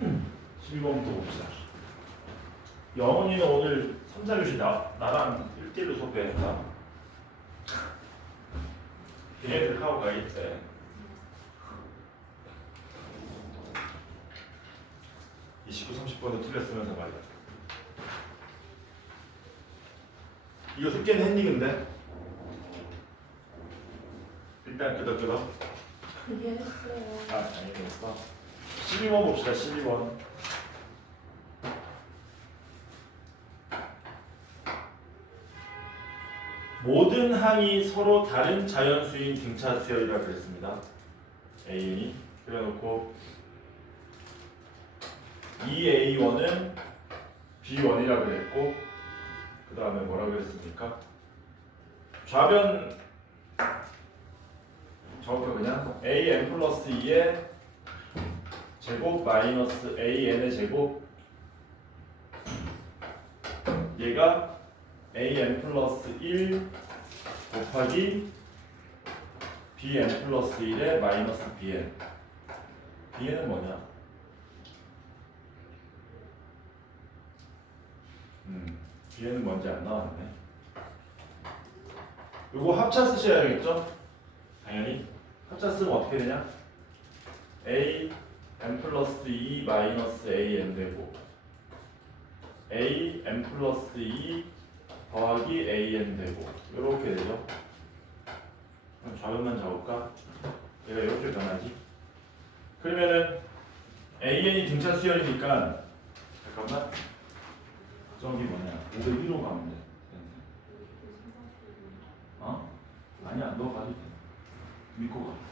12번부터 봅시다. 영훈이는 오늘 3, 4교시 나랑 1대1로 수업해야겠다. 걔네들 하고 가야겠대. 이 19, 30번은 틀렸으면서 말이야. 이거 숙제는 했니 근데? 일단 끄덕끄덕. 그게 했어요. 아, 다행이었어. 12번 봅시다. 12번. 모든 항이 서로 다른 자연수인 등차 수열이라고 그랬습니다. A이 그래놓고 이 A1은 B1이라고 그랬고 그 다음에 뭐라고 그랬습니까? 좌변 저거 그냥 AN 플러스 2의 제곱 마이너스 AN의 제곱 얘가 AN 플러스 1 곱하기 BN 플러스 1의 마이너스 BN BN은 뭐냐? BN은 뭔지 안 나왔네. 요거 합차 쓰셔야겠죠? 당연히 합차 쓰면 어떻게 되냐? A n 플러스 2 마이너스 AN 되고 A n 플러스 2 더하기 AN 되고 이렇게 되죠. 그럼 좌변만 잡을까? 얘가 이렇게 변하지. 그러면은 AN이 등차 수열이니까 잠깐만 저기 뭐냐 501호 가면 돼. 어? 아니야 너 가도 돼. 믿고 가.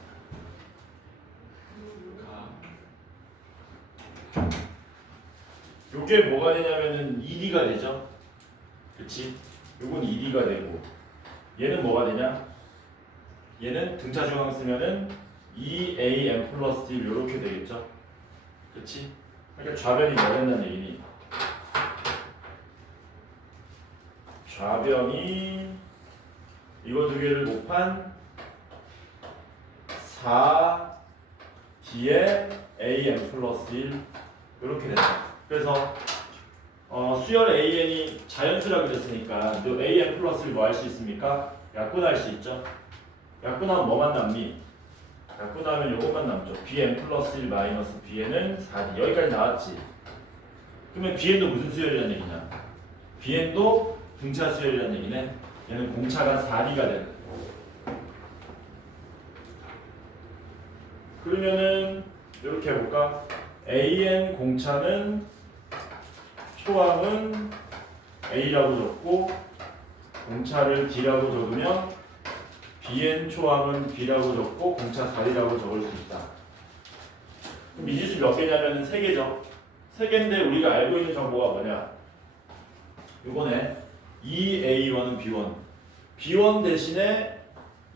요게 뭐가 되냐면은 2D가 되죠. 그치? 요건 2D가 되고 얘는 뭐가 되냐? 얘는 등차 중앙 쓰면은 2AN 플러스 1 요렇게 되겠죠. 그치? 그러니까 좌변이 뭐 된다는 얘기니? 좌변이 이거 두 개를 곱한 4D의 AN 플러스 1 이렇게 된다. 그래서 수열 AN이 자연수라고 그랬으니까 요 AN 플러스를 뭐 할 수 있습니까? 약분할 수 있죠. 약분하면 뭐만 남니? 약분하면 요것만 남죠. BN 플러스 1 마이너스 BN은 4D 여기까지 나왔지. 그러면 BN도 무슨 수열이라는 얘기냐? BN도 등차 수열이라는 얘기네. 얘는 공차가 4D가 되는. 그러면은 이렇게 해볼까? AN 공차는 초항은 A라고 적고 공차를 D라고 적으면 BN 초항은 B라고 적고 공차 4D라고 적을 수 있다. 미지수 몇 개냐면 3개죠. 3개인데 우리가 알고 있는 정보가 뭐냐? 요거네. 2A1은 B1. B1 대신에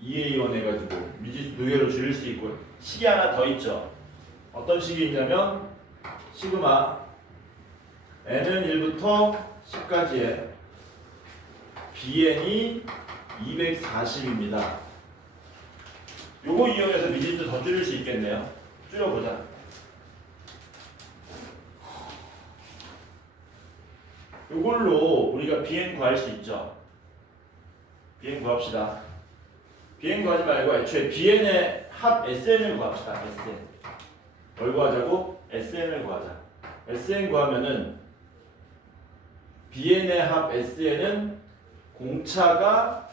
2A1 해가지고 미지수 2개로 줄일 수 있고 식이 하나 더 있죠. 어떤 식이 있냐면 시그마 n은 1부터 10까지의 bn이 240입니다. 요거 이용해서 미지수 더 줄일 수 있겠네요. 줄여보자. 요걸로 우리가 bn 구할 수 있죠. bn 구합시다. bn 구하지 말고 애초에 bn의 합 sn을 구합시다. sn. 뭘 구하자고? sn을 구하자. sn 구하면은 bn의 합 sn은 공차가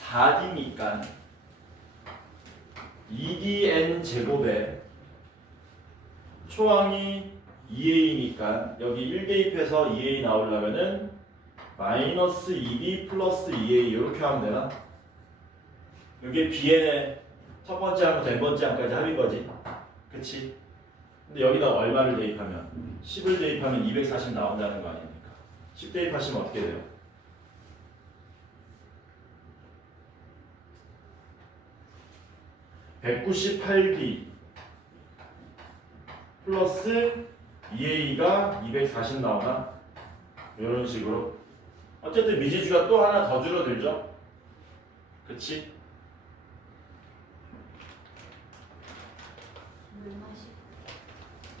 4D니까 2DN 제곱에 초항이 2A니까 여기 1대입해서 2A 나오려면은 마이너스 2D 플러스 2A 이렇게 하면 되나? 이게 bn의 첫 번째 항부터 n 번째 항까지 합인 거지. 그치? 근데 여기다 얼마를 대입하면 10을 대입하면 240 나온다는 거 아닙니까? 10 대입하시면 어떻게 돼요? (198D) 플러스 2A가 240 나오나? 이런 식으로 어쨌든 미지수가 또 하나 더 줄어들죠? 그치?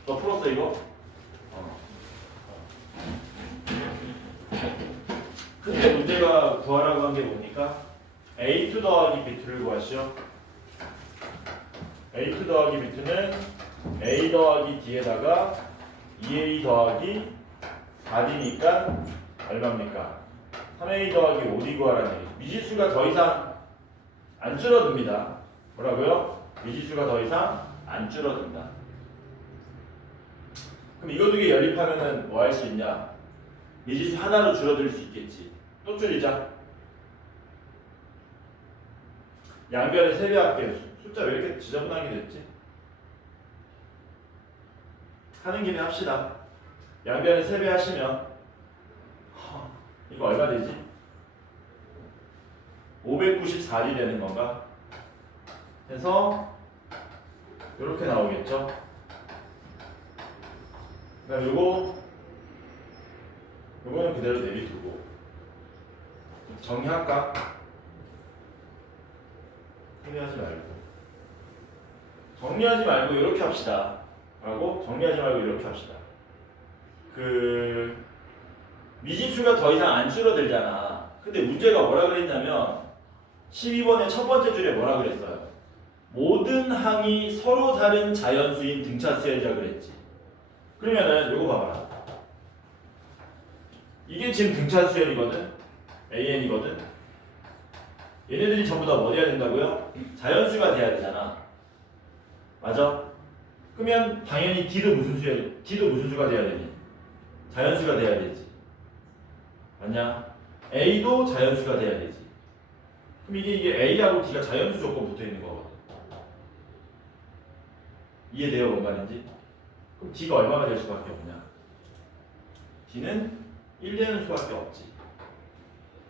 너 풀었어 이거? 근데 문제가 구하라고 한 게 뭡니까? A2 더하기 B2를 구하시오. A2 더하기 B2는 A 더하기 D에다가 2A 더하기 4D니까 얼마입니까? 3A 더하기 5D 구하라는 얘기. 미지수가 더 이상 안 줄어듭니다. 뭐라고요? 미지수가 더 이상 안 줄어든다. 그럼 이거 두 개 연립하면은 뭐 할 수 있냐? 미지수 하나로 줄어들 수 있겠지. 또 줄이자. 양변에 세배할게요. 숫자 왜 이렇게 지저분하게 됐지? 하는 김에 합시다. 양변에 세배하시면 이거 얼마 되지? 594이 되는 건가? 해서 이렇게 나오겠죠? 그다음 요거는 그대로 내비두고 정리할까? 정리하지 말고 이렇게 합시다. 라고 정리하지 말고 이렇게 합시다. 그 미지수가 더 이상 안 줄어들잖아. 근데 문제가 뭐라 그랬냐면 12번의 첫 번째 줄에 뭐라 그랬어요? 모든 항이 서로 다른 자연수인 등차수열이라 그랬지. 그러면은 요거 봐봐라. 이게 지금 등차수열이거든. AN이거든. 얘네들이 전부 다 뭐 돼야 된다고요? 자연수가 돼야 되잖아. 맞아? 그러면 당연히 D도 무슨 수가 돼야 되니? 자연수가 돼야 되지. 맞냐? A도 자연수가 돼야 되지. 그럼 이게 A하고 D가 자연수 조건 붙어 있는 거거든. 이해돼요, 뭔 말인지? 그럼 D가 얼마나 될 수밖에 없냐? D는 1 되는 수밖에 없지.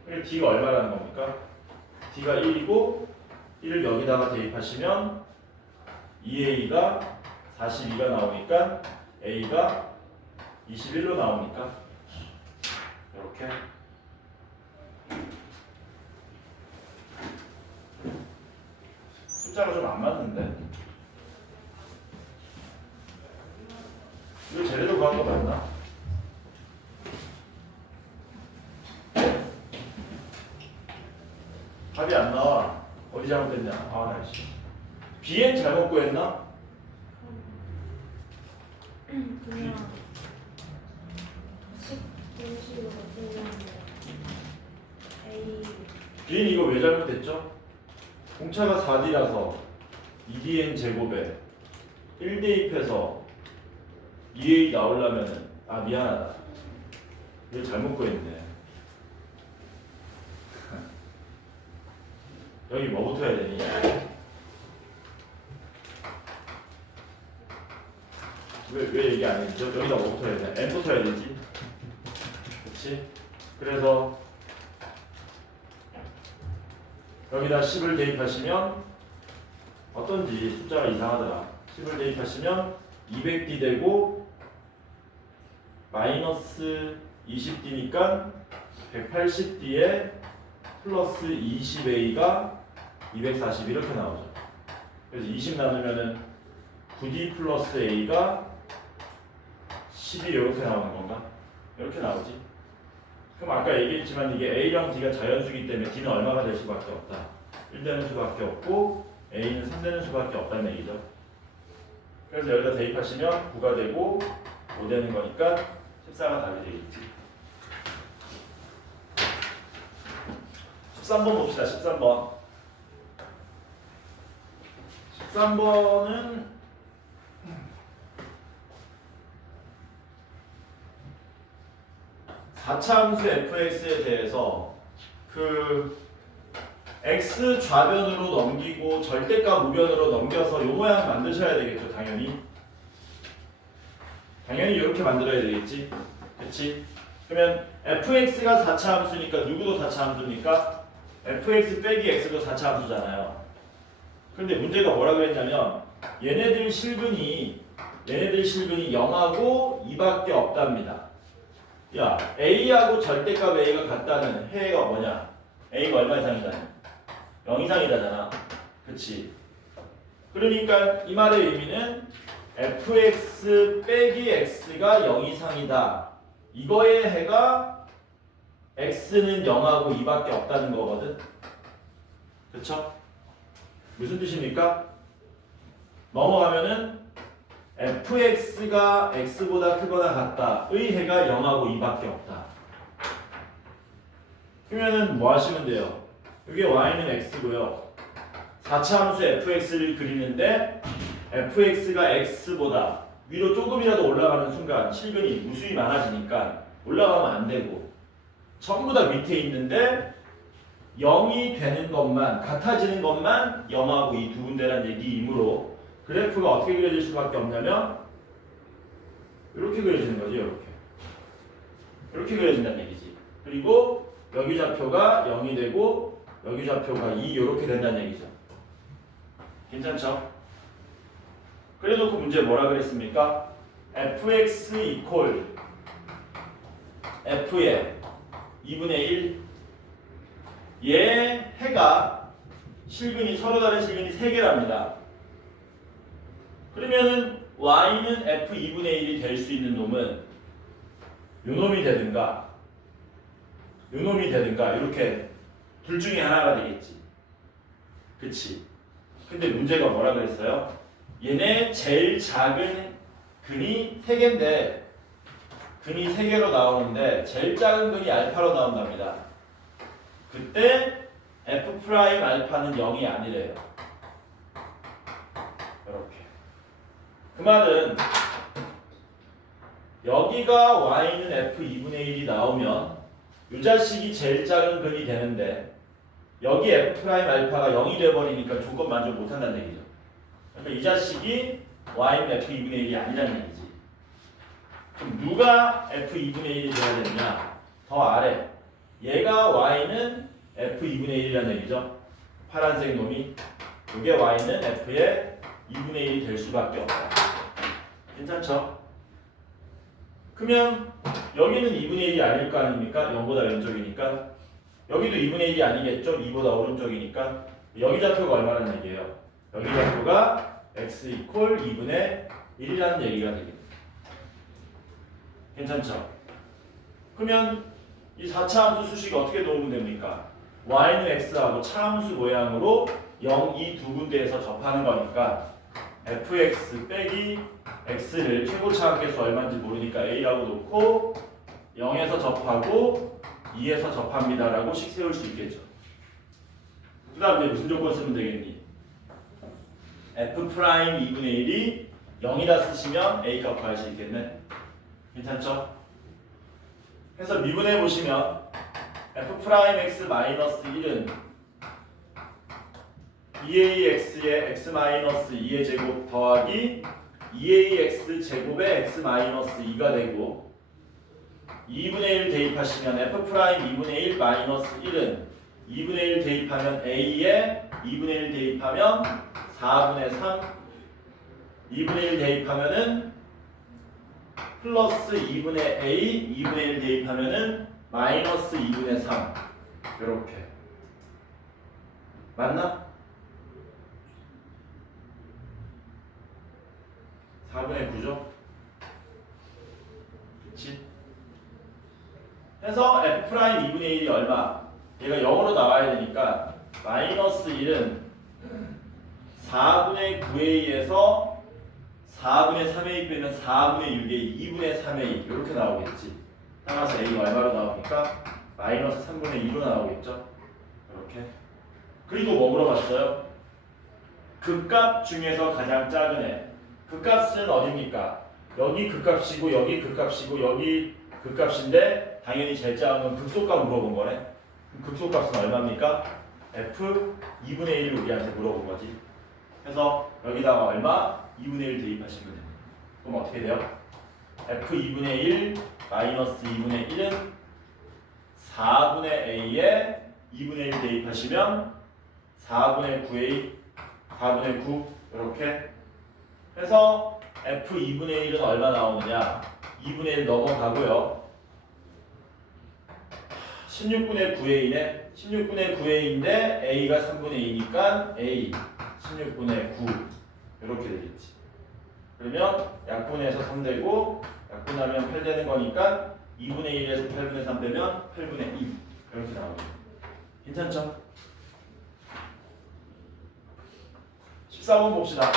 그리고 D가 얼마라는 겁니까? D가 1이고 1을 여기다가 대입하시면 2A가 42가 나오니까 A가 21로 나오니까 이렇게 숫자가 좀 안 맞는데 이거 제대로 구한 거 맞나? 답이 안 나와. 어디 잘못됐냐? 아, 날씨. B엔 잘못 구했나? 그냥 식공식으로 그냥 A B는 이거 왜 잘못됐죠? 공차가 4D라서 2DN 제곱에 1 대입해서 2A 나오려면은 미안하다. 이거 잘못 구했네. 여기 뭐 붙어야 되니? 왜 얘기 안 했죠? 여기다 뭐 붙어야 돼? M 붙어야 되지? 그렇지? 그래서 여기다 10을 대입하시면 어떤지 숫자가 이상하더라. 10을 대입하시면 200D 되고 마이너스 20D니까 180D에 플러스 20A가 240 이렇게 나오죠. 그래서 20 나누면은 9D 플러스 A가 10이 이렇게 나오는 건가? 이렇게 나오지. 그럼 아까 얘기했지만 이게 A랑 D가 자연수기 때문에 D는 얼마가 될 수밖에 없다. 1 되는 수밖에 없고 A는 3 되는 수밖에 없다는 얘기죠. 그래서 여기다 대입하시면 9가 되고 5 되는 거니까 14가 답이 되겠지. 13번 봅시다. 13번. 13번은 4차 함수 fx에 대해서 그 x 좌변으로 넘기고 절대값 우변으로 넘겨서 요 모양 만드셔야 되겠죠. 당연히 이렇게 만들어야 되겠지. 그치? 그러면 fx가 4차 함수니까 누구도 4차 함수입니까? fx 빼기 x도 4차 함수잖아요. 그런데 문제가 뭐라 그랬냐면 얘네들 실근이 0하고 2밖에 없답니다. 야, a하고 절대값 a가 같다는 해가 뭐냐? a가 얼마 이상이다? 0 이상이다잖아. 그치? 그러니까 이 말의 의미는 fx 빼기 x가 0 이상이다. 이거의 해가 x는 0하고 2밖에 없다는 거거든. 그쵸? 무슨 뜻입니까? 넘어가면은 fx가 x보다 크거나 같다. 의 해가 0하고 2밖에 없다. 그러면은 뭐 하시면 돼요? 이게 y는 x고요. 4차 함수 fx를 그리는데 fx가 x보다 위로 조금이라도 올라가는 순간 실근이 무수히 많아지니까 올라가면 안 되고 전부 다 밑에 있는데 0이 되는 것만 같아지는 것만 0하고 이 두 군데란 얘기이므로 그래프가 어떻게 그려질 수밖에 없냐면 이렇게 그려지는 거죠. 이렇게 그려진다는 얘기지. 그리고 여기 좌표가 0이 되고 여기 좌표가 2 이렇게 된다는 얘기죠. 괜찮죠? 그래 놓고 문제 뭐라 그랬습니까? fx 이퀄 f의 2분의 1 얘 해가 실근이 서로 다른 실근이 3개랍니다. 그러면은 y는 f 2분의 1이 될 수 있는 놈은 요 놈이 되든가 요 놈이 되든가 이렇게 둘 중에 하나가 되겠지. 그치? 근데 문제가 뭐라 그랬어요? 얘네 제일 작은 근이 3개인데 근이 3개로 나오는데 제일 작은 근이 알파로 나온답니다. 그때 f 프라임 알파는 0이 아니래요. 이렇게. 그 말은 여기가 y는 f 2분의 1이 나오면 이 자식이 제일 작은 근이 되는데 여기 f 프라임 알파가 0이 돼버리니까 조건 만족 못한다는 얘기죠. 그러니까 이 자식이 y는 f 2분의 1이 아니라는 얘기지. 그럼 누가 f 2분의 1이 돼야 되느냐? 더 아래. 얘가 y는 f 2분의 1이라는 얘기죠. 파란색 놈이. 이게 y는 f의 2분의 1이 될 수밖에 없다. 괜찮죠? 그러면 여기는 2분의 1이 아닐 거 아닙니까? 0보다 왼쪽이니까. 여기도 2분의 1이 아니겠죠? 2보다 오른쪽이니까. 여기 좌표가 얼마라는 얘기예요? 여기 좌표가 x 이퀄 2분의 1이라는 얘기가 되겠다. 괜찮죠? 그러면 이 4차 함수 수식이 어떻게 도움이 됩니까? y는 x하고 차함수 모양으로 0, 2 두 군데에서 접하는 거니까 fx 빼기 x를 최고차 함께수 얼마인지 모르니까 a라고 놓고 0에서 접하고 2에서 접합니다 라고 식 세울 수 있겠죠. 그 다음에 무슨 조건 쓰면 되겠니? f 프라임 2분의 1이 0이다 쓰시면 a 값 구할 수 있겠네. 괜찮죠? 그래서 미분해 보시면 f 프라임 x 마이너스 1은 2ax의 x 마이너스 2의 제곱 더하기 2ax 제곱의 x 마이너스 2가 되고 2분의 1 대입하시면 f 프라임 2분의 1 마이너스 1은 2분의 1 대입하면 a에 2분의 1 대입하면 4분의 3 2분의 1 대입하면은 플러스 2분의 a 2분의 1 대입하면은 마이너스 2분의 3 이렇게 맞나? 4분의 9죠? 그치? 해서 f 프라임 2분의 1이 얼마? 얘가 0으로 나와야 되니까 마이너스 1은 4분의 9a에서 4분의 3a 빼면 4분의 6a 2분의 3a 이렇게 나오겠지. 따라서 a가 얼마로 나옵니까? 마이너스 3분의 2로 나오겠죠. 이렇게. 그리고 뭐 물어봤어요? 극값 중에서 가장 작은 애. 극값은 어디입니까? 여기 극값이고 여기 극값이고 여기 극값인데 당연히 제일 작은 건 극소값 물어본 거네. 그럼 극소값은 얼마입니까? f 2분의 1을 우리한테 물어본 거지. 그래서 여기다가 얼마? 2분의 1 대입하시면 됩니다. 그럼 어떻게 돼요? f 2분의 1 마이너스 2분의 1은 4분의 a에 2분의 1 대입하시면 4분의 9a 4분의 9 이렇게 해서 f 2분의 1은 얼마 나오느냐 2분의 1 넘어가고요 16분의 9a네 16분의 9a인데 a가 3분의 2니까 a 16분의 9 이렇게 되겠지. 그러면 약분해서 3되고 약분하면 8 되는 거니까 2분의 1에서 8분의 3 빼면 8분의 2 이렇게 나오죠. 괜찮죠? 14번 봅시다.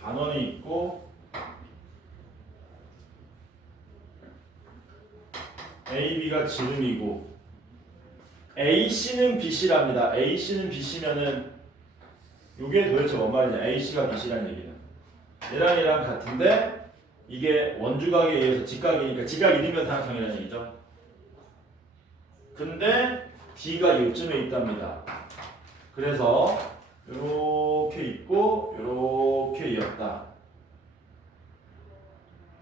반원이 있고 A, B가 지름이고 AC는 BC랍니다. AC는 BC면은 이게 도대체 뭔 말이냐? AC가 BC란 얘기는 얘랑 얘랑 같은데 이게 원주각에 의해서 직각이니까 직각 1이면 삼각형이라는 얘기죠. 근데 D가 요쯤에 있답니다. 그래서 요렇게 있고 요렇게 이었다.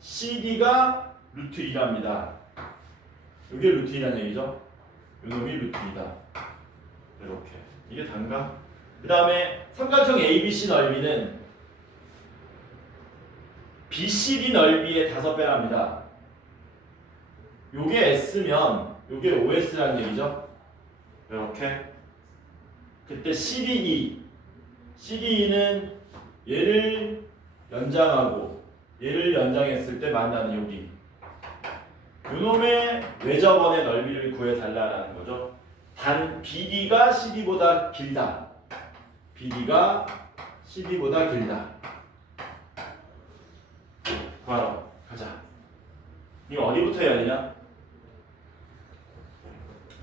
CD가 루트 2랍니다. 이게 루트 2라는 얘기죠. 요놈이 루트 2다. 이렇게. 이게 단가? 그 다음에 삼각형 ABC 넓이는 BCD 넓이의 5배랍니다. 요게 S면 요게 OS라는 얘기죠. 이렇게. 그때 CDE는 얘를 연장하고 얘를 연장했을 때 만나는 여기 요놈의 외접원의 넓이를 구해달라는 거죠. 단 BD가 CD보다 길다. BD가 CD보다 길다. 바로 가자. 이거 어디부터 해야 되냐?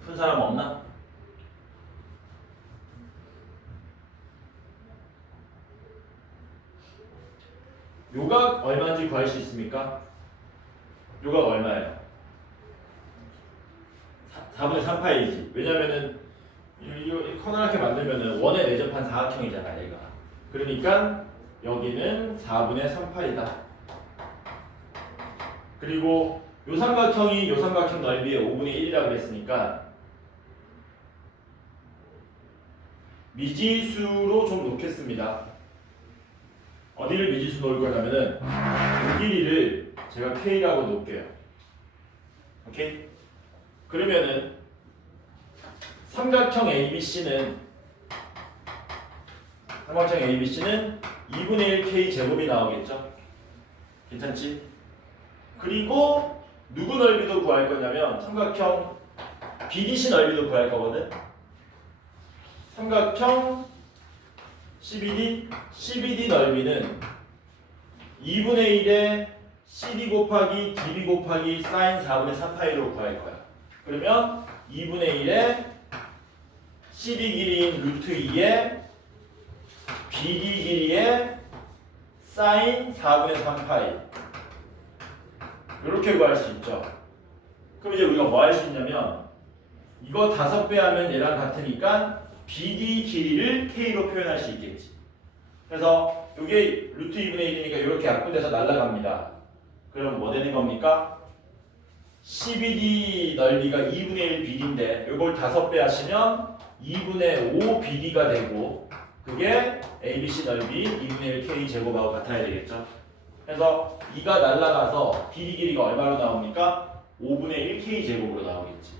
푼 사람 없나? 요각 얼마인지 구할 수 있습니까? 요각 얼마예요? 4분의 3파이지. 왜냐면은 이거 커다랗게 만들면은 원에 내접한 사각형이잖아 얘가. 그러니까 여기는 4분의 3파이다. 그리고 요 삼각형이 요 삼각형 넓이의 5분의 1이라고 그랬으니까 미지수로 좀 놓겠습니다. 어디를 미지수 놓을 거냐면은 이 길이를 제가 K라고 놓을게요. 오케이? 그러면은 삼각형 ABC는 2분의 1 K 제곱이 나오겠죠? 괜찮지? 그리고 누구 넓이도 구할 거냐면 삼각형 BDC 넓이도 구할 거거든. 삼각형 CBD 넓이는 2분의 1에 CD 곱하기 DB 곱하기 사인 4분의 3파이로 구할 거야. 그러면 2분의 1에 CD 길이인 루트 2에 BD 길이에 사인 4분의 3파이 이렇게 구할 수 있죠. 그럼 이제 우리가 뭐 할 수 있냐면 이거 5배 하면 얘랑 같으니까 BD 길이를 K로 표현할 수 있겠지. 그래서 이게 루트 2분의 1이니까 이렇게 약분돼서 날아갑니다. 그럼 뭐 되는 겁니까? CBD 넓이가 2분의 1 BD인데 이걸 5배 하시면 2분의 5 BD가 되고 그게 ABC 넓이 2분의 1 K 제곱하고 같아야 되겠죠. 그래서 2가 날아가서 BD 길이가 얼마로 나옵니까? 5분의 1 K 제곱으로 나오겠지.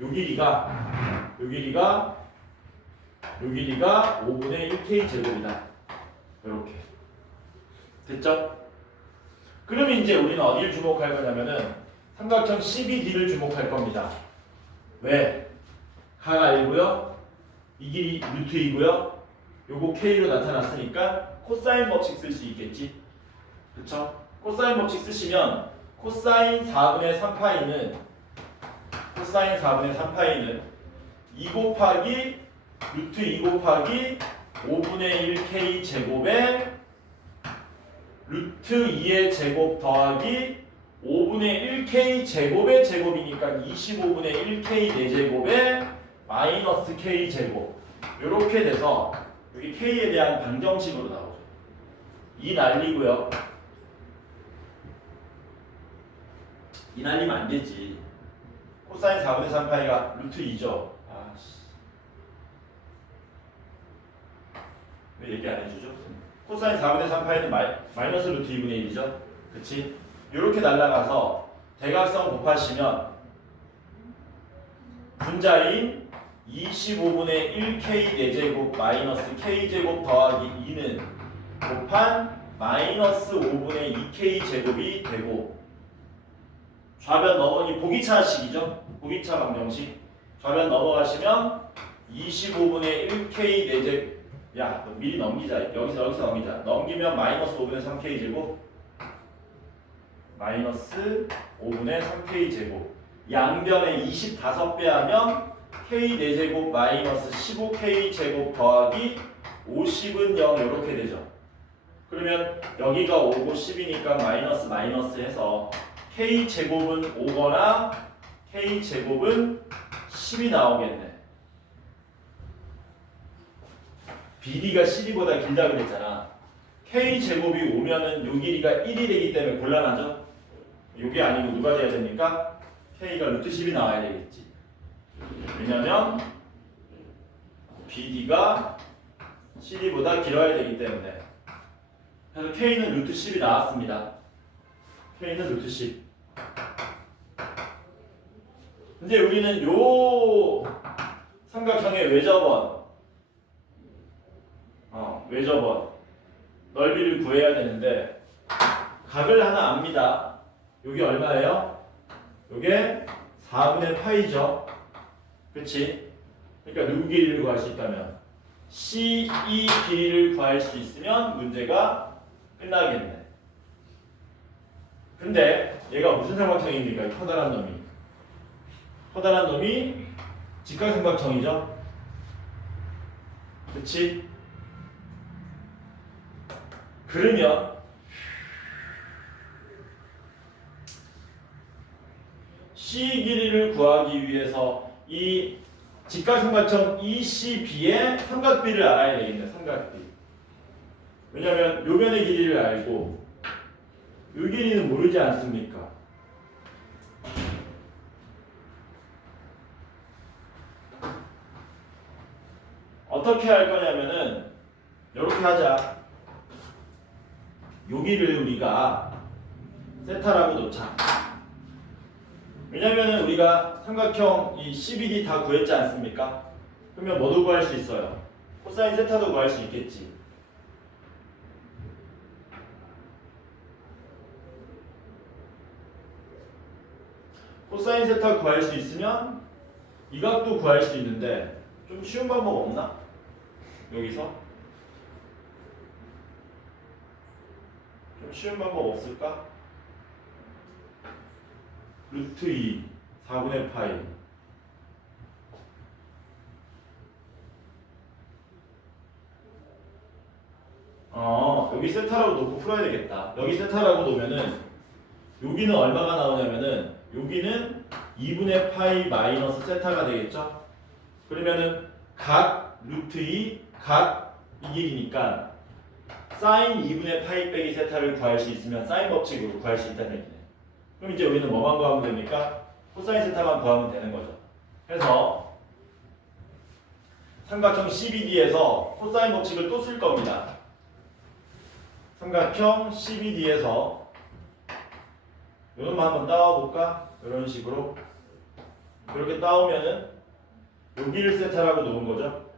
요 길이가 5분의 1 K 제곱이다. 이렇게 됐죠? 그러면 이제 우리는 어디를 주목할 거냐면은 삼각형 CBD를 주목할 겁니다. 왜? 가가 알고요. 이 길이 루트 2고요. 요거 K로 나타났으니까 코사인 법칙 쓸 수 있겠지. 그쵸? 코사인 법칙 쓰시면 코사인 4분의 3파이는 2 곱하기 루트 2 곱하기 5분의 1 K 제곱에 루트 2의 제곱 더하기 5분의 1 K 제곱의 제곱이니까 25분의 1 K 4제곱에 마이너스 K 제곱 이렇게 돼서 여기 K에 대한 방정식으로 나오죠. 이 날리고요. 이 날리면 안 되지. 코사인 4분의 3파이가 루트 2죠. 왜 얘기 안 해주죠? 코사인 4분의 3파이는 마이너스 루트 2분의 1이죠? 그치? 이렇게 날라가서 대각선 곱하시면 분자인 25분의 1k 4제곱 마이너스 k제곱 더하기 2는 곱한 마이너스 5분의 2k 제곱이 되고 좌변 넘어 이 보기차식이죠? 보기차 방정식 좌변 넘어가시면 25분의 1k 4제곱 야, 너 미리 넘기자. 여기서 넘기자. 넘기면 마이너스 5분의 3k 제곱 마이너스 5분의 3k 제곱 양변에 25배 하면 k 4제곱 마이너스 15k 제곱 더하기 50은 0 이렇게 되죠. 그러면 여기가 5고 10이니까 마이너스 마이너스 해서 k 제곱은 5거나 k 제곱은 10이 나오겠네. BD가 12보다 길다 그랬잖아. k 제곱이 오면은 요 길이가 1이 되기 때문에 곤란하죠. 요게 아니고 누가 돼야 됩니까? k가 루트 10이 나와야 되겠지. 왜냐면 BD가 CD보다 길어야 되기 때문에. 그래서 k는 루트 10이 나왔습니다. k는 루트 10. 근데 우리는 요 삼각형의 외접원 외접원 넓이를 구해야 되는데 각을 하나 압니다. 요게 얼마예요? 요게 4분의 파이죠. 그치? 그러니까 누구 길이를 구할 수 있다면 CE 길이를 구할 수 있으면 문제가 끝나겠네. 근데 얘가 무슨 삼각형입니까? 이 커다란 놈이. 커다란 놈이 직각삼각형이죠. 그치? 그러면 C 길이를 구하기 위해서 이 직각삼각형 ECB의 삼각비를 알아야 되겠네. 삼각비. 왜냐하면 요 면의 길이를 알고 요 길이는 모르지 않습니까? 어떻게 할 거냐면은 이렇게 하자. 여기를 우리가 세타라고 놓자. 왜냐면은 우리가 삼각형 이 CBD 다 구했지 않습니까? 그러면 뭐도 구할 수 있어요? 코사인 세타도 구할 수 있겠지. 코사인 세타 구할 수 있으면 이 각도 구할 수 있는데 좀 쉬운 방법 없나? 여기서? 좀 쉬운 방법 없을까? 루트 2 4분의 파이 여기 세타라고 놓고 풀어야 되겠다. 여기 세타라고 놓으면은 여기는 얼마가 나오냐면은 여기는 2분의 파이 마이너스 세타가 되겠죠? 그러면은 각 루트 2 각 이 길이니까 사인 2분의 파이 빼기 세타를 구할 수 있으면 사인 법칙으로 구할 수 있다는 얘기네. 그럼 이제 우리는 뭐만 구하면 됩니까? 코사인 세타만 구하면 되는 거죠. 그래서 삼각형 CBD에서 코사인 법칙을 또 쓸 겁니다. 삼각형 CBD에서 요놈 한번 따와볼까? 이런 식으로 이렇게 따오면은 여기를 세타라고 놓은 거죠.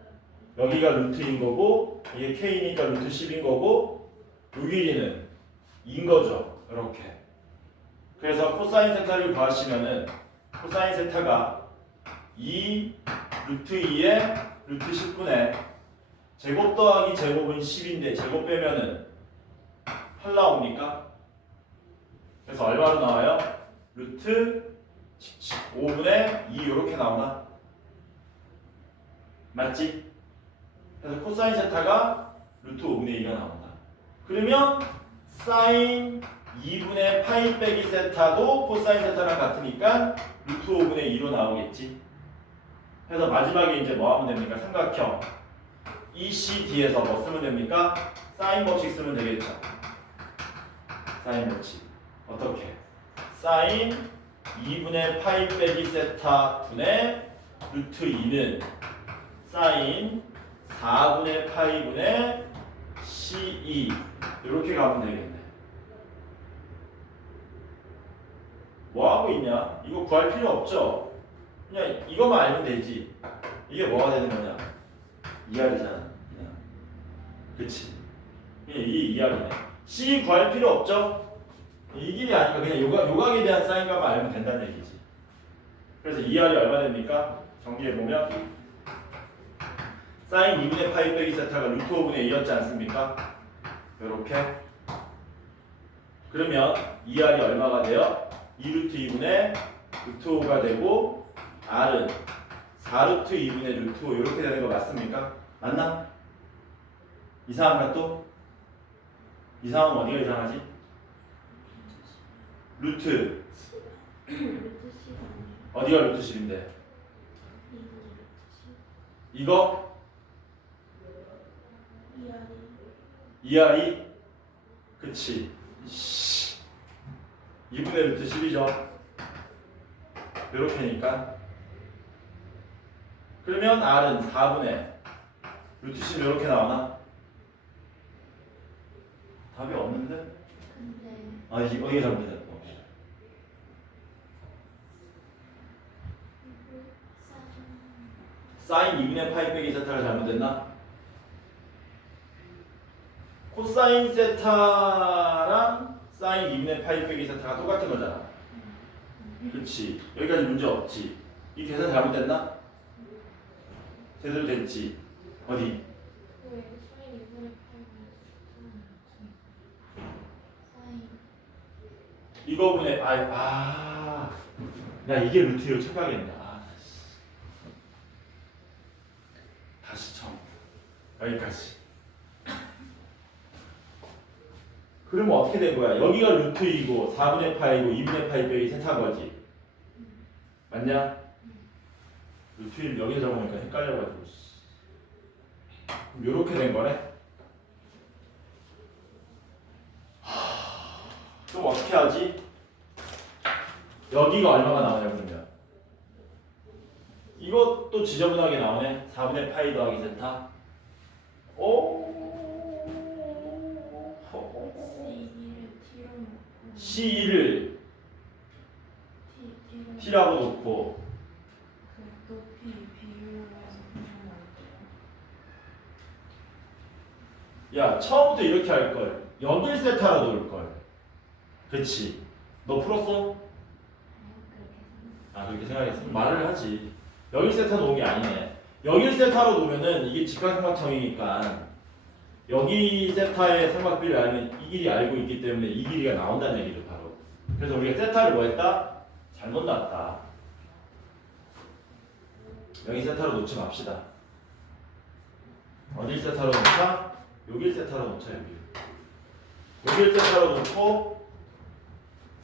여기가 루트인 거고 이게 K니까 루트 10인 거고 요 길이는 2인 거죠. 이렇게. 그래서 코사인 세타를 구하시면은 코사인 세타가 2 루트 2에 루트 10분의 제곱 더하기 제곱은 10인데 제곱 빼면은 8 나옵니까? 그래서 얼마로 나와요? 루트 5분의 2 이렇게 나오나? 맞지? 그래서 코사인 세타가 루트 5분의 2가 나온다. 그러면 사인 2분의 파이 빼기 세타도 코사인 세타랑 같으니까 루트 5분의 2로 나오겠지. 그래서 마지막에 이제 뭐 하면 됩니까? 삼각형 ECD에서 뭐 쓰면 됩니까? 사인 법칙 쓰면 되겠죠. 사인 법칙. 어떻게? 사인 2분의 파이 빼기 세타 분의 루트 2는 사인 4분의 파이분의 C2 이렇게 가면 되겠네. 뭐 하고 있냐? 이거 구할 필요 없죠? 그냥 이것만 알면 되지. 이게 뭐가 되는 거냐? 2R이잖아. 그냥. 그치? 그냥 이게 2R이네. C 구할 필요 없죠? 이 길이 아니까 그냥 요각에 대한 사인값만 알면 된다는 얘기지. 그래서 2R이 얼마 됩니까? 정리해보면 사인 2분의 파이 빼기 세타가 루트 5분의 2였지 않습니까? 요렇게. 그러면 2R이 얼마가 돼요? 2루트 2분의 루트 5가 되고 R은 4루트 2분의 루트 5 이렇게 되는 거 맞습니까? 맞나? 이상한가 또? 이상하면 어디가 이상하지? 루트 루트 C 아니에요? 어디가 루트 10인데? 루트 C. 이거? ER이 2R이? 그치 2분의 루트 10이죠 이렇게니까 그러면 R은 4분의 루트 10 이렇게 나오나? 답이 없는데? 근데 아 이게 잘못됐다 사인 2분의 파이 빼기 세타가 잘못됐나? 코사인 세타랑 사인 2분의 파이 빼기 세타가 똑같은 거잖아. 그렇지. 여기까지 문제 없지. 이 계산 잘못됐나? 제대로 됐지. 어디? 왜 사인 2분의 8은 사인 이거분의 야 이게 루트로 착각했네. 다시 처음. 여기까지. 그러면 어떻게 된 거야? 여기가 루트이고 4분의 파이고 2분의 파이 빼기 세타인 거지. 맞냐? 루트를 여기서 적으니까 헷갈려가지고. 그럼 요렇게 된 거네? 그럼 어떻게 하지? 여기가 얼마가 나오냐 그러면? 이것도 지저분하게 나오네. 4분의 파이 더하기 세타. C2를 T로 놓고 T라고 놓고 그 높이 비율로 해서 표현할 때요. 야 처음부터 이렇게 할걸 여길 세타로 놓을걸 그치 너 풀었어? 그렇게 생각했어? 말을 하지 여길 세타 놓은 게 아니네 여길 세타로 놓으면은 이게 직각삼각형이니까 여기 세타의 삼각비를 알면 이 길이 알고 있기 때문에 이 길이가 나온다는 얘기죠 바로 그래서 우리가 세타를 뭐 했다? 잘못 놨다 여기 세타로 놓지 맙시다 어딜 세타로 놓자? 여길 세타로 놓자 여길 세타로 놓고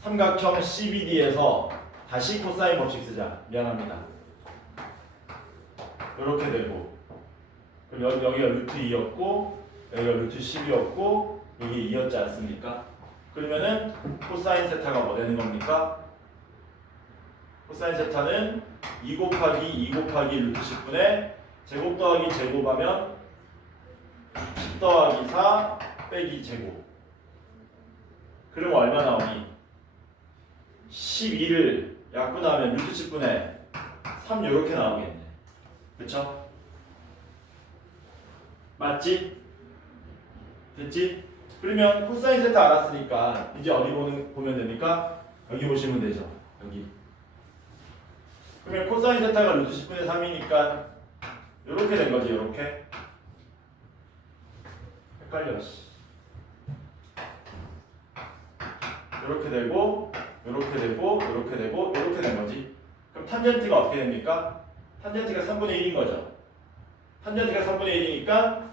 삼각형 CBD에서 다시 코사인 법칙 쓰자 미안합니다 이렇게 되고 그럼 여기가 루트 2였고 여기가 루트 10이었고 여기 2였지 않습니까? 그러면은 코사인 세타가 뭐 되는 겁니까? 코사인 세타는 2 곱하기 2 곱하기 루트 10분의 제곱 더하기 제곱하면 10 더하기 4 빼기 제곱 그러면 얼마 나오니? 12를 약분하면 루트 10분의 3 이렇게 나오겠네 그쵸? 맞지? 됐지? 그러면 코사인 세타 알았으니까 이제 어디 보면 됩니까? 여기 보시면 되죠 여기 그러면 코사인 세타가 루트 10분의 3이니까 이렇게 된 거지 이렇게 헷갈려 이렇게 되고 이렇게 되고 이렇게 되고 이렇게 된 거지 그럼 탄젠트가 어떻게 됩니까? 탄젠트가 3분의 1인 거죠 탄젠트가 3분의 1이니까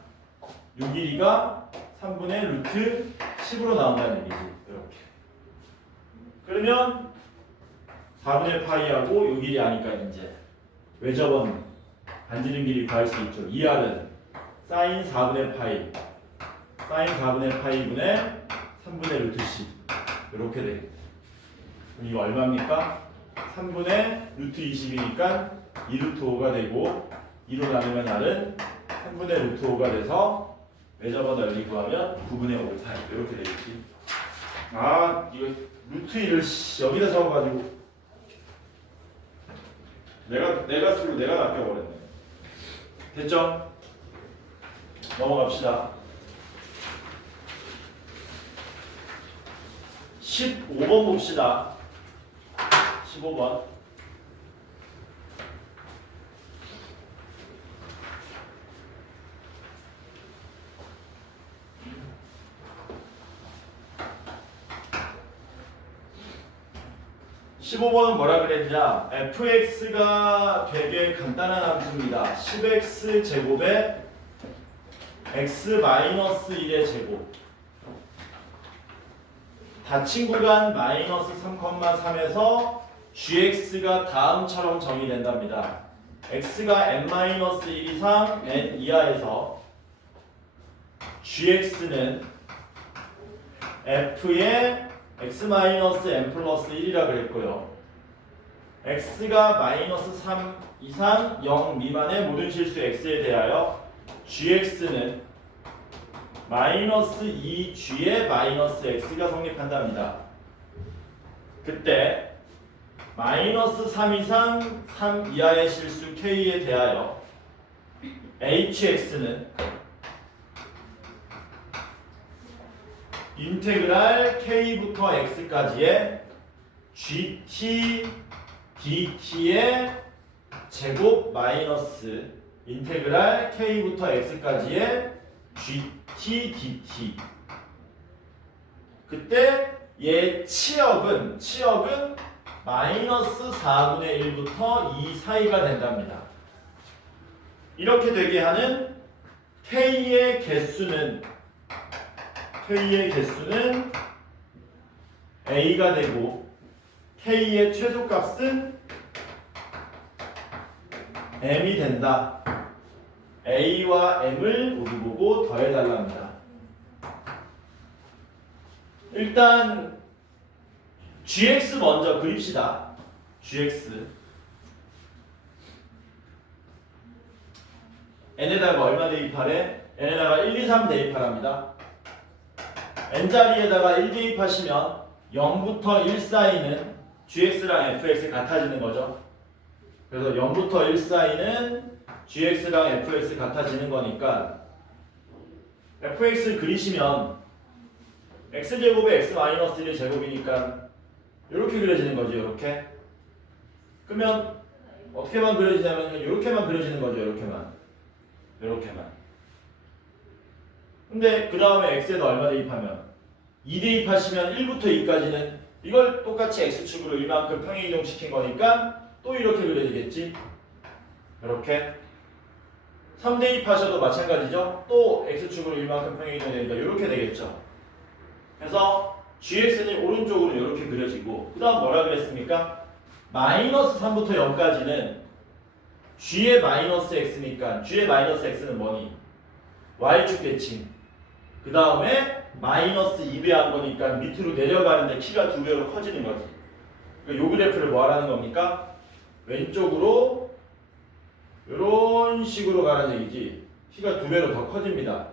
요 길이가 3분의 루트 10으로 나온다는 얘기지 이렇게 그러면 4분의 파이하고 요 길이 아니까 이제 외접원 반지름 길이 구할 수 있죠 2R은 사인 4분의 파이 사인 4분의 파이분의 3분의 루트 10 이렇게 되겠다 그럼 이거 얼마입니까? 3분의 루트 20이니까 2루트 5가 되고 2로 나누면 R은 3분의 루트 5가 돼서 외접어 넓이 구하면 9분의 5, 8 이렇게 되겠지. 아 이거 루트 1을 여기다 적어가지고 내가 쓰고 내가 낚여버렸네. 됐죠? 넘어갑시다. 15번 봅시다. 15번. (15번은) 뭐라 그랬냐? fx가 되게 간단한 함수입니다. 10x 제곱에 x-1의 제곱. 닫힌 구간 -3,3에서 gx가 다음처럼 정의된답니다. x가 n-1 이상 n 이하에서 gx는 f의 x-n 플러스 1이라 그랬고요. x가 -3 이상 0 미만의 모든 실수 x에 대하여 gx는 -2g의 -x가 성립한답니다. 그때 -3 이상 3 이하의 실수 k에 대하여 hx는 인테그랄 k부터 x까지의 gt dt의 제곱 마이너스 인테그랄 k부터 x까지의 gt dt. 그때 얘 치역은 마이너스 4분의 1부터 2 사이가 된답니다. 이렇게 되게 하는 k의 개수는 a가 되고 k의 최소값은 m이 된다. a와 m을 우리 보고 더해달랍니다. 일단 gx 먼저 그립시다. gx n에다가 얼마 대입하래? n에다가 1, 2, 3 대입하랍니다. n자리에다가 1 대입하시면 0부터 1 사이는 gx랑 fx 같아지는 거죠. 그래서 0부터 1 사이는 gx랑 fx 같아지는 거니까 fx를 그리시면 x제곱에 x-1의 제곱이니까 이렇게 그려지는 거죠. 이렇게. 그러면 어떻게만 그려지냐면 이렇게만 그려지는 거죠. 이렇게만. 근데 그 다음에 x에다 얼마 대입하면 2 대입하시면 1부터 2까지는 이걸 똑같이 x축으로 이만큼 평행 이동시킨 거니까 또 이렇게 그려지겠지. 이렇게. 3 대입하셔도 마찬가지죠. 또 x축으로 이만큼 평행 이동되니까 이렇게 되겠죠. 그래서 gx는 오른쪽으로 이렇게 그려지고 그 다음 뭐라 그랬습니까? 마이너스 3부터 0까지는 g의 마이너스 x니까 g의 마이너스 x는 뭐니? y축 대칭. 그 다음에 마이너스 2배한 거니까 밑으로 내려가는데 키가 2배로 커지는 거지. 그러니까 요 그래프를 뭐 하라는 겁니까? 왼쪽으로 이런 식으로 가라는 얘기지. 키가 2배로 더 커집니다.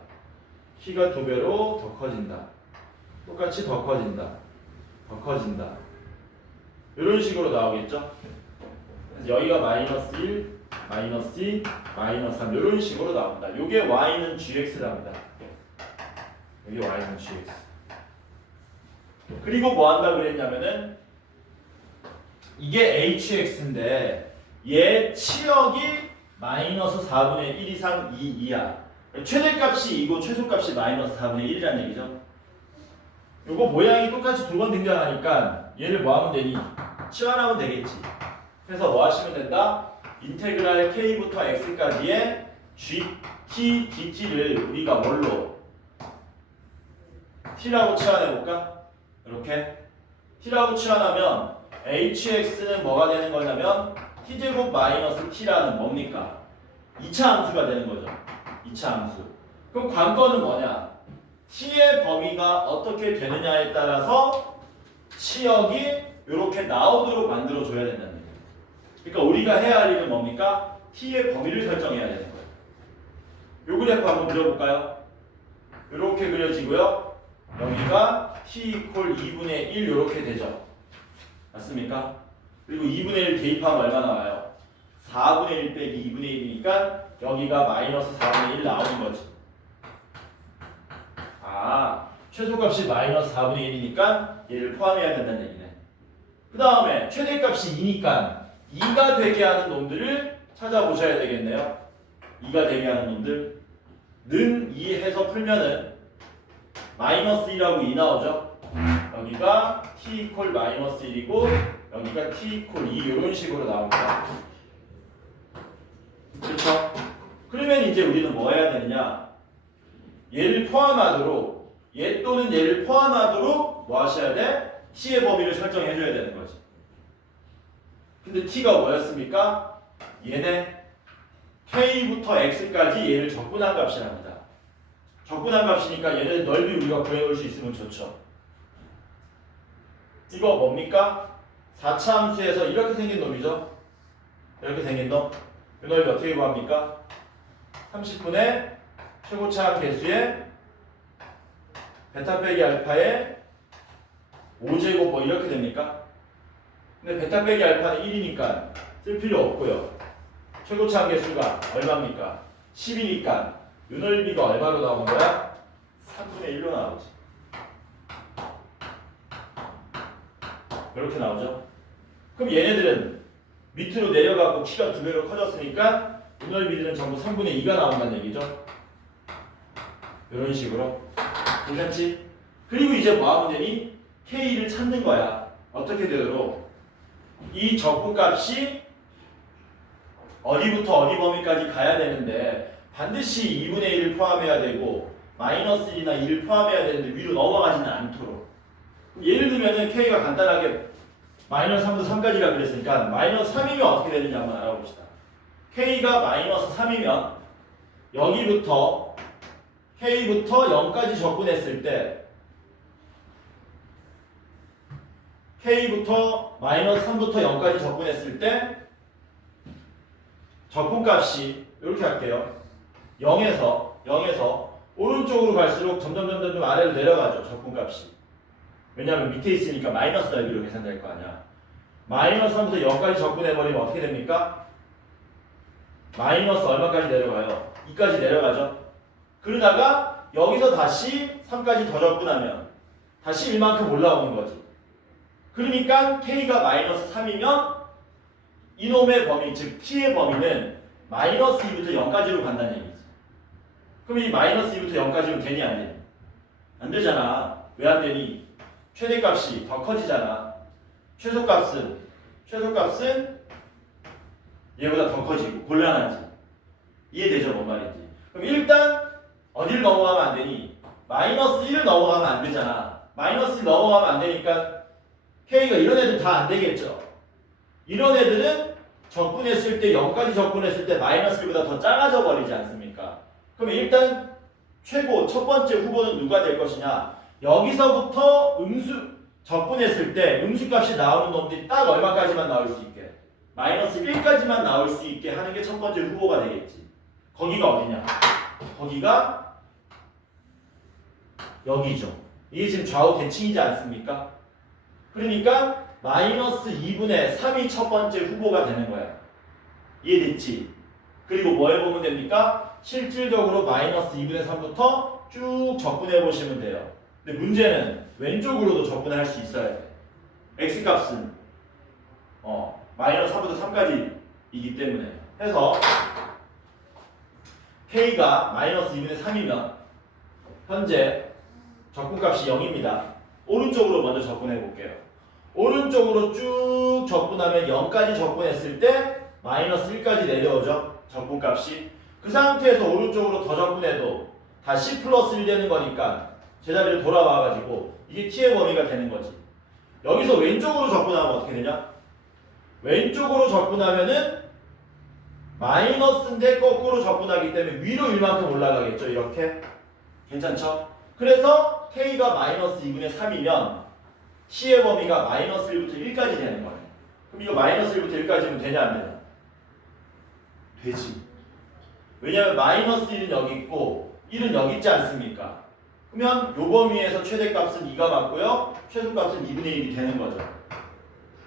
키가 2배로 더 커진다. 똑같이 더 커진다. 이런 식으로 나오겠죠? 그래서 여기가 마이너스 1, 마이너스 2, 마이너스 3 이런 식으로 나옵니다. 요게 y는 gx랍니다. 여기 y는 gx. 그리고 뭐 한다고 그랬냐면은 이게 hx인데 얘 치역이 마이너스 4분의 1 이상 2 이하. 최대값이 2고 최소값이 마이너스 4분의 1이라는 얘기죠. 요거 모양이 똑같이 두 번 등장하니까 얘를 뭐 하면 되니? 치환하면 되겠지. 그래서 뭐 하시면 된다? 인테그랄 k부터 x까지의 gt dt를 우리가 뭘로? t라고 치환해볼까? 이렇게 t라고 치환하면 hx는 뭐가 되는 거냐면 t제곱 마이너스 t라는 뭡니까? 2차 함수가 되는 거죠. 2차 함수. 그럼 관건은 뭐냐? t의 범위가 어떻게 되느냐에 따라서 치역이 이렇게 나오도록 만들어줘야 된다는 얘기예요. 그러니까 우리가 해야 할 일은 뭡니까? t의 범위를 설정해야 되는 거예요. 요 그래프 한번 그려볼까요? 이렇게 그려지고요. 여기가 t 이퀄 2분의 1 이렇게 되죠. 맞습니까? 그리고 2분의 1 대입하면 얼마 나와요? 4분의 1 빼기 2분의 1이니까 여기가 마이너스 4분의 1 나오는 거지. 아, 최소값이 마이너스 4분의 1이니까 얘를 포함해야 된다는 얘기네. 그 다음에 최대값이 2니까 2가 되게 하는 놈들을 찾아보셔야 되겠네요. 2가 되게 하는 놈들. 는 2 해서 풀면은 마이너스 1하고 2 나오죠. 여기가 t 이퀄 마이너스 1이고 여기가 t 이퀄 2 이런 식으로 나옵니다. 그렇죠? 그러면 이제 우리는 뭐 해야 되느냐? 얘를 포함하도록 얘 또는 얘를 포함하도록 뭐 하셔야 돼? t의 범위를 설정해 줘야 되는 거지. 근데 t가 뭐였습니까? 얘네 k부터 x까지 얘를 적분한 값이랍니다. 적분한 값이니까 얘네 넓이 우리가 구해올 수 있으면 좋죠. 이거 뭡니까? 4차 함수에서 이렇게 생긴 놈이죠. 이렇게 생긴 놈. 이 넓이 어떻게 구합니까? 30분의 최고차항 계수의 베타 빼기 알파의 5제곱 뭐 이렇게 됩니까? 근데 베타 빼기 알파는 1이니까 쓸 필요 없고요. 최고차항 계수가 얼마입니까? 10이니까 이 넓이가 얼마로 나오는 거야? 3분의 1로 나오지. 이렇게 나오죠. 그럼 얘네들은 밑으로 내려가고 키가 2배로 커졌으니까 이 넓이들은 전부 3분의 2가 나온다는 얘기죠. 이런 식으로. 괜찮지? 그리고 이제 뭐 하면 되니? K를 찾는 거야. 어떻게 되도록? 이 적분값이 어디부터 어디 범위까지 가야 되는데 반드시 2분의 1을 포함해야 되고 마이너스 1이나 2를 포함해야 되는데 위로 넘어가지는 않도록. 예를 들면은 K가 간단하게 마이너스 3부터 3까지가 그랬으니까 마이너스 3이면 어떻게 되는지 한번 알아봅시다. K가 마이너스 3이면 여기부터 K부터 0까지 적분했을 때 K부터 마이너스 3부터 0까지 적분했을 때 적분값이 이렇게 할게요. 0에서 오른쪽으로 갈수록 점점 아래로 내려가죠. 적분값이. 왜냐하면 밑에 있으니까 마이너스 넓이로 계산될 거 아니야. 마이너스 3부터 0까지 적분해버리면 어떻게 됩니까? 마이너스 얼마까지 내려가요? 2까지 내려가죠. 그러다가 여기서 다시 3까지 더 적분하면 다시 1만큼 올라오는 거지. 그러니까 K가 마이너스 3이면 이놈의 범위, 즉 T의 범위는 마이너스 2부터 0까지로 간다는 얘기지. 그럼 이 마이너스 2부터 0까지로 되니 안 되니? 안 되잖아. 왜 안 되니? 최대값이 더 커지잖아. 최소값은 얘보다 더 커지고 곤란하지. 이해되죠? 뭔 말인지. 그럼 일단 어딜 넘어가면 안 되니? 마이너스 1을 넘어가면 안 되잖아. 마이너스 1 넘어가면 안 되니까 K가 이런 애들 다 안 되겠죠. 이런 애들은 적분했을 때 0까지 적분했을 때 마이너스 1보다 더 작아져 버리지 않습니까? 그럼 일단 최고 첫 번째 후보는 누가 될 것이냐? 여기서부터 적분했을 때 음수값이 나오는 놈들이 딱 얼마까지만 나올 수 있게 마이너스 1까지만 나올 수 있게 하는 게 첫 번째 후보가 되겠지. 거기가 어디냐? 거기가 여기죠. 이게 지금 좌우 대칭이지 않습니까? 그러니까 마이너스 2분의 3이 첫 번째 후보가 되는 거야. 이해됐지? 그리고 뭐 해보면 됩니까? 실질적으로 마이너스 2분의 3부터 쭉 적분해 보시면 돼요. 근데 문제는 왼쪽으로도 적분할 수 있어야 돼. x값은 마이너스 4부터 3까지이기 때문에 해서 k가 마이너스 2분의 3이면 현재 적분값이 0입니다. 오른쪽으로 먼저 적분해 볼게요. 오른쪽으로 쭉 적분하면 0까지 적분했을 때 마이너스 1까지 내려오죠. 적분값이. 그 상태에서 오른쪽으로 더 적분해도 다시 플러스 1 되는 거니까 제자리로 돌아와가지고 이게 t의 범위가 되는 거지. 여기서 왼쪽으로 적분하면 어떻게 되냐? 왼쪽으로 적분하면은 마이너스인데 거꾸로 적분하기 때문에 위로 1만큼 올라가겠죠. 이렇게. 괜찮죠? 그래서 k가 마이너스 2분의 3이면 t의 범위가 마이너스 1부터 1까지 되는 거예요. 그럼 이거 마이너스 1부터 1까지면 되냐 안 되냐? 되지. 왜냐면 마이너스 1은 여기 있고 1은 여기 있지 않습니까? 그러면 요 범위에서 최대값은 2가 맞고요. 최소값은 2분의 1이 되는 거죠.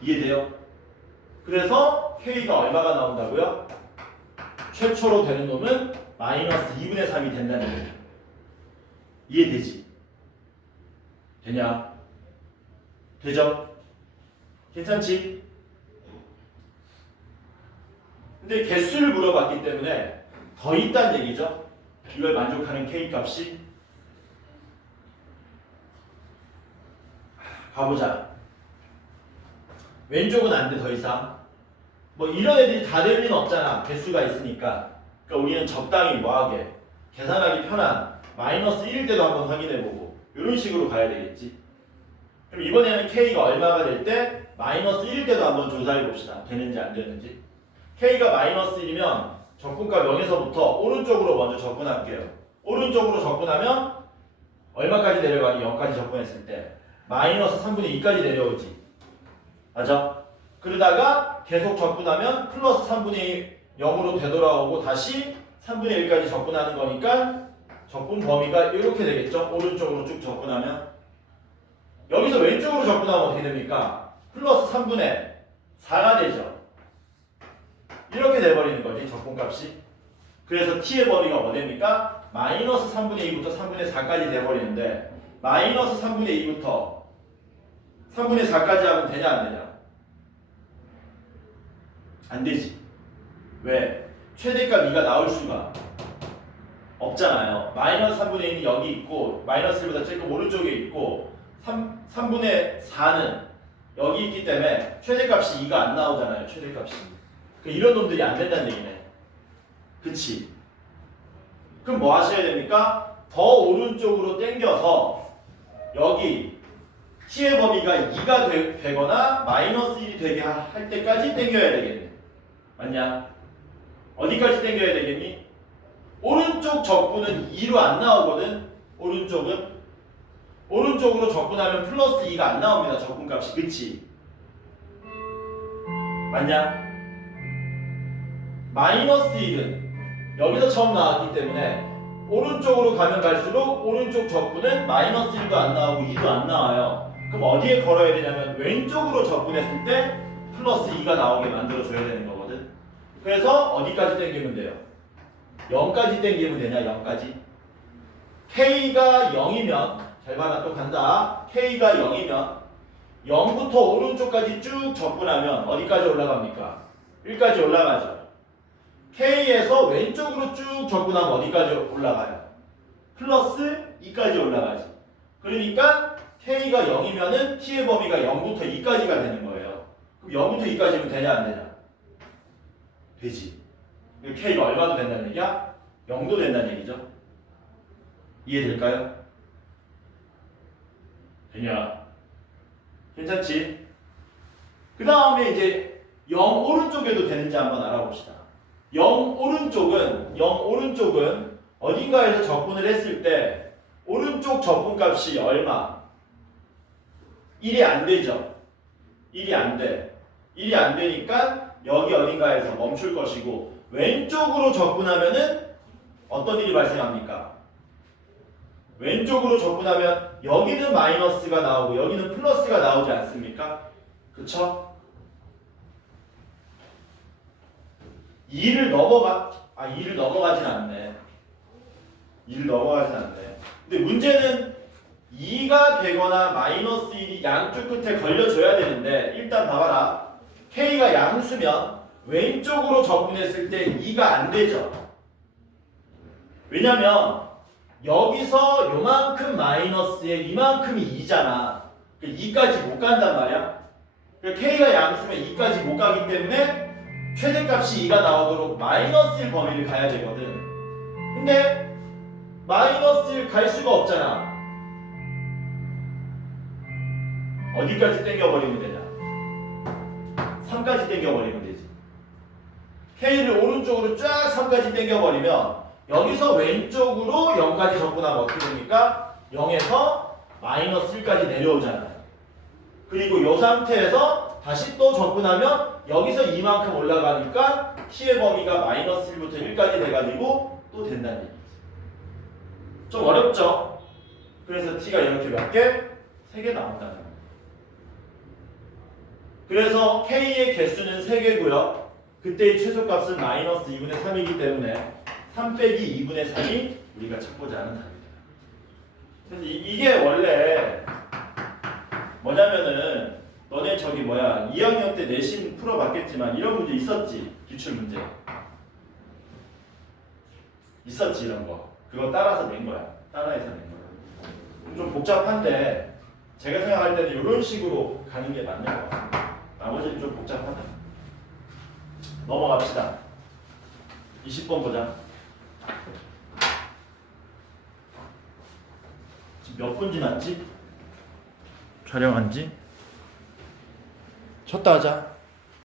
이해돼요? 그래서 K가 얼마가 나온다고요? 최초로 되는 놈은 마이너스 2분의 3이 된다는 거예요. 이해되지? 되냐? 되죠? 괜찮지? 근데 개수를 물어봤기 때문에 더 있다는 얘기죠. 이걸 만족하는 K값이. 가보자. 왼쪽은 안 돼, 더 이상. 뭐 이런 애들이 다 될 리는 없잖아. 개수가 있으니까. 그러니까 우리는 적당히 뭐하게 계산하기 편한 마이너스 1일 때도 한번 확인해보고 이런 식으로 가야 되겠지. 그럼 이번에는 K가 얼마가 될 때 마이너스 1일 때도 한번 조사해봅시다. 되는지 안 되는지. K가 마이너스 1이면 적분값 0에서부터 오른쪽으로 먼저 접근할게요. 오른쪽으로 접근하면 얼마까지 내려가니? 0까지 접근했을 때 마이너스 3분의 2까지 내려오지. 맞아? 그러다가 계속 접근하면 플러스 3분의 0으로 되돌아오고 다시 3분의 1까지 접근하는 거니까 접근 범위가 이렇게 되겠죠? 오른쪽으로 쭉 접근하면. 여기서 왼쪽으로 접근하면 어떻게 됩니까? 플러스 3분의 4가 되죠. 이렇게 돼버리는 거지, 접근값이. 그래서 t의 범위가 뭐 됩니까? 마이너스 3분의 2부터 3분의 4까지 돼버리는데 마이너스 3분의 2부터 3분의 4까지 하면 되냐 안 되냐? 안 되지. 왜? 최대값 2가 나올 수가 없잖아요. 마이너스 3분의 1이 여기 있고 마이너스 1보다 조금 오른쪽에 있고 3분의 4는 여기 있기 때문에 최대값이 2가 안 나오잖아요. 최대값이. 이런 놈들이 안 된다는 얘기네. 그치? 그럼 뭐 하셔야 됩니까? 더 오른쪽으로 당겨서 여기 t의 범위가 2가 되거나 마이너스 1이 되게 할 때까지 당겨야 되겠네. 맞냐? 어디까지 당겨야 되겠니? 오른쪽 적분은 2로 안 나오거든. 오른쪽으로 접근하면 플러스 2가 안 나옵니다. 접근값이. 그치? 맞냐? 마이너스 1은 여기서 처음 나왔기 때문에 오른쪽으로 가면 갈수록 오른쪽 접근은 마이너스 1도 안 나오고 2도 안 나와요. 그럼 어디에 걸어야 되냐면 왼쪽으로 접근했을 때 플러스 2가 나오게 만들어줘야 되는 거거든. 그래서 어디까지 당기면 돼요? 0까지 당기면 되냐? 0까지. K가 0이면 잘 봐라, 또 간다. K가 0이면 0부터 오른쪽까지 쭉 접근하면 어디까지 올라갑니까? 1까지 올라가죠. K에서 왼쪽으로 쭉 접근하면 어디까지 올라가요? 플러스 2까지 올라가지. 그러니까 K가 0이면은 T의 범위가 0부터 2까지가 되는 거예요. 그럼 0부터 2까지면 되냐 안 되냐? 되지. K가 얼마도 된다는 얘기야? 0도 된다는 얘기죠. 이해될까요? 되냐? 괜찮지? 그 다음에 이제 0 오른쪽에도 되는지 한번 알아봅시다. 0 오른쪽은 어딘가에서 접근을 했을 때 오른쪽 접근값이 얼마? 1이 안 되죠. 1이 안 돼. 1이 안 되니까 여기 어딘가에서 멈출 것이고 왼쪽으로 접근하면은 어떤 일이 발생합니까? 왼쪽으로 접근하면 여기는 마이너스가 나오고 여기는 플러스가 나오지 않습니까? 그쵸? 2를 넘어가진 않네. 2를 넘어가진 않네. 근데 문제는 2가 되거나 마이너스 1이 양쪽 끝에 걸려줘야 되는데 일단 봐봐라. K가 양수면 왼쪽으로 접근했을 때 2가 안 되죠. 왜냐면 여기서 요만큼 마이너스에 이만큼이 2잖아. 2까지 못 간단 말이야. K가 양수면 2까지 못 가기 때문에 최대값이 2가 나오도록 마이너스 1 범위를 가야 되거든. 근데 마이너스 1 갈 수가 없잖아. 어디까지 당겨버리면 되냐? 3까지 당겨버리면 되지. K를 오른쪽으로 쫙 3까지 당겨버리면 여기서 왼쪽으로 0까지 접근하면 어떻게 됩니까? 0에서 마이너스 1까지 내려오잖아요. 그리고 이 상태에서 다시 또 접근하면 여기서 이만큼 올라가니까 t의 범위가 마이너스 1부터 1까지 돼가지고 또 된다는 얘기지. 좀 어렵죠? 그래서 t가 이렇게 몇 개? 3개 나온다는 거예요. 그래서 k의 개수는 3개고요. 그때의 최소값은 마이너스 2분의 3이기 때문에 3 빼기 2분의 3이 우리가 찾고자 하는 답입니다. 그래서 이게 원래 뭐냐면은 너네 저기 2학년 때 내신 풀어봤겠지만 이런 문제 있었지. 기출 문제 있었지. 이런 거 그거 따라서 낸 거야. 따라해서 낸 거야. 좀 복잡한데 제가 생각할 때는 이런 식으로 가는 게 맞는 것 같습니다. 나머지는 좀 복잡하다. 넘어갑시다. 20번 보자. 지금 몇 분 지났지? 촬영한 지? 쳤다 하자.